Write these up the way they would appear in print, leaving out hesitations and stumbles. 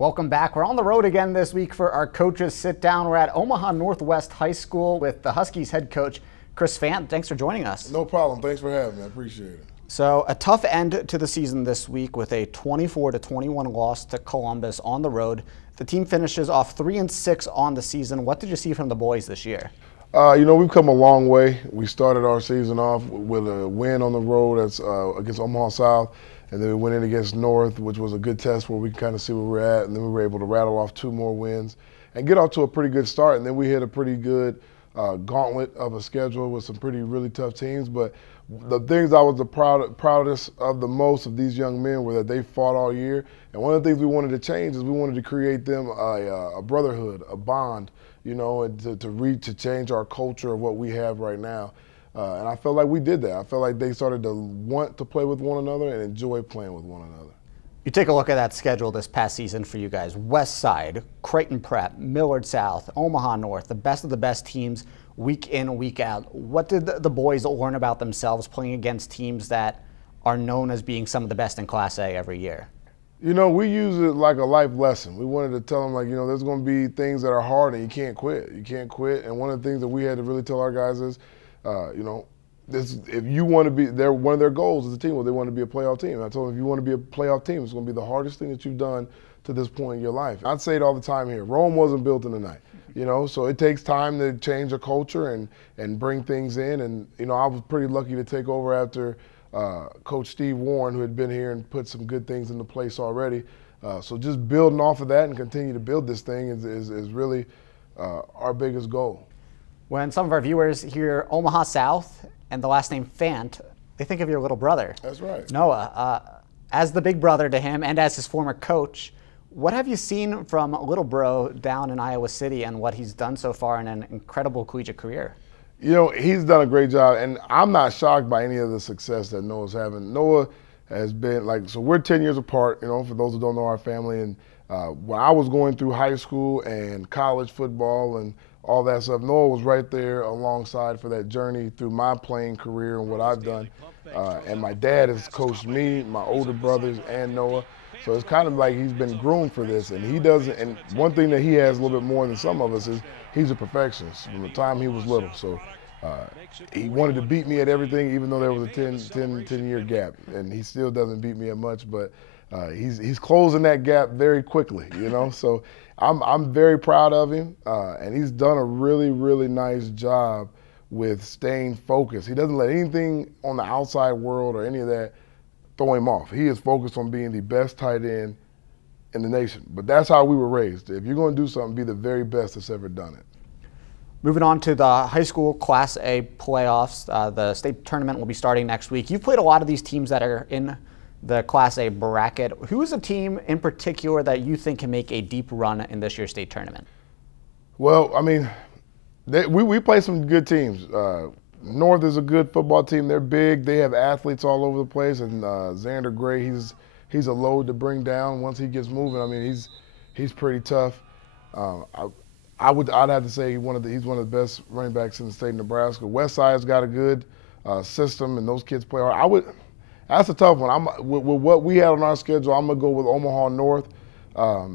Welcome back. We're on the road again this week for our coaches sit down. We're at Omaha Northwest High School with the Huskies head coach, Chris Fant. Thanks for joining us. No problem. Thanks for having me. I appreciate it. So a tough end to the season this week with a 24-21 loss to Columbus on the road. The team finishes off 3-6 on the season. What did you see from the boys this year? We've come a long way. We started our season off with a win on the road against Omaha South, and then we went in against North, which was a good test where we could kind of see where we're at, and then we were able to rattle off 2 more wins and get off to a pretty good start. And then we hit a pretty good gauntlet of a schedule with some really tough teams. But the things I was the proudest of the most of these young men were that they fought all year. And one of the things we wanted to change is we wanted to create them a brotherhood, a bond, and to change our culture of what we have right now. And I felt like we did that. I felt like they started to want to play with one another and enjoy playing with one another. You take a look at that schedule this past season for you guys. West Side, Creighton Prep, Millard South, Omaha North, the best of the best teams week in, week out. What did the boys learn about themselves playing against teams that are known as being some of the best in Class A every year? We use it like a life lesson. We wanted to tell them, there's going to be things that are hard and you can't quit. You can't quit. And one of the things that we had to really tell our guys is, if you want to be, one of their goals as a team was they want to be a playoff team. And I told them, if you want to be a playoff team, it's going to be the hardest thing that you've done to this point in your life. I'd say it all the time here. Rome wasn't built in a night. So it takes time to change a culture and bring things in. And, I was pretty lucky to take over after Coach Steve Warren, who had been here and put some good things into place already. So just building off of that and continue to build this thing is really our biggest goal. When some of our viewers hear Omaha South and the last name Fant, they think of your little brother. That's right. Noah. As the big brother to him and as his former coach, what have you seen from little bro down in Iowa City and what he's done so far in an incredible collegiate career? He's done a great job, and I'm not shocked by any of the success that Noah's having. Noah has been, so we're 10 years apart, for those who don't know our family. And when I was going through high school and college football and all that stuff, Noah was right there alongside for that journey through my playing career and what I've done. And my dad has coached me, my older brothers, and Noah. So it's kind of like he's been groomed for this, and he doesn't. And one thing that he has a little bit more than some of us is he's a perfectionist from the time he was little. So he wanted to beat me at everything, even though there was a 10-year gap, and he still doesn't beat me at much. But he's closing that gap very quickly, So I'm very proud of him, and he's done a really nice job with staying focused. He doesn't let anything on the outside world or any of that throw him off. He is focused on being the best tight end in the nation. But that's how we were raised. If you're going to do something, be the very best that's ever done it. Moving on to the high school Class A playoffs, the state tournament will be starting next week. You've played a lot of these teams that are in the Class A bracket. Who is a team in particular that you think can make a deep run in this year's state tournament? Well, we play some good teams. North is a good football team. They're big. They have athletes all over the place. And Xander Gray, he's a load to bring down once he gets moving. He's pretty tough. I'd have to say he's one of the best running backs in the state of Nebraska. West Side's got a good system, and those kids play hard. That's a tough one. With what we had on our schedule, I'm gonna go with Omaha North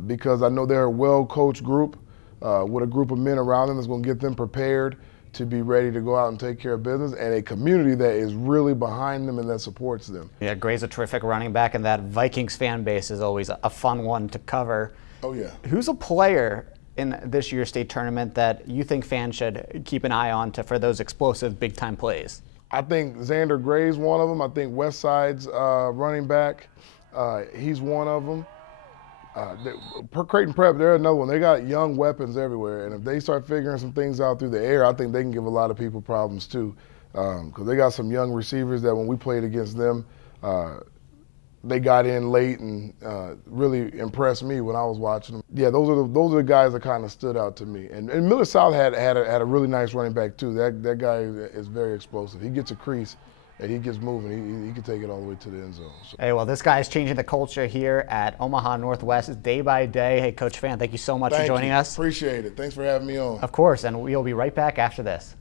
because I know they're a well-coached group with a group of men around them that's gonna get them prepared to be ready to go out and take care of business, and a community that is really behind them and that supports them. Yeah, Gray's a terrific running back, and that Vikings fan base is always a fun one to cover. Oh, yeah. Who's a player in this year's state tournament that you think fans should keep an eye on for those explosive big-time plays? I think Xander Gray's one of them. I think West Side's running back, he's one of them. Creighton Prep, they're another one. They got young weapons everywhere, and if they start figuring some things out through the air, I think they can give a lot of people problems too, because they got some young receivers that when we played against them, they got in late and really impressed me when I was watching them. Yeah, those are the guys that kind of stood out to me. And Millard South had a really nice running back too. That guy is very explosive. He gets a crease and he gets moving. He can take it all the way to the end zone. So. Hey, well, this guy's changing the culture here at Omaha Northwest day by day. Hey, Coach Fant, thank you so much for joining us. Appreciate it. Thanks for having me on. Of course, and we'll be right back after this.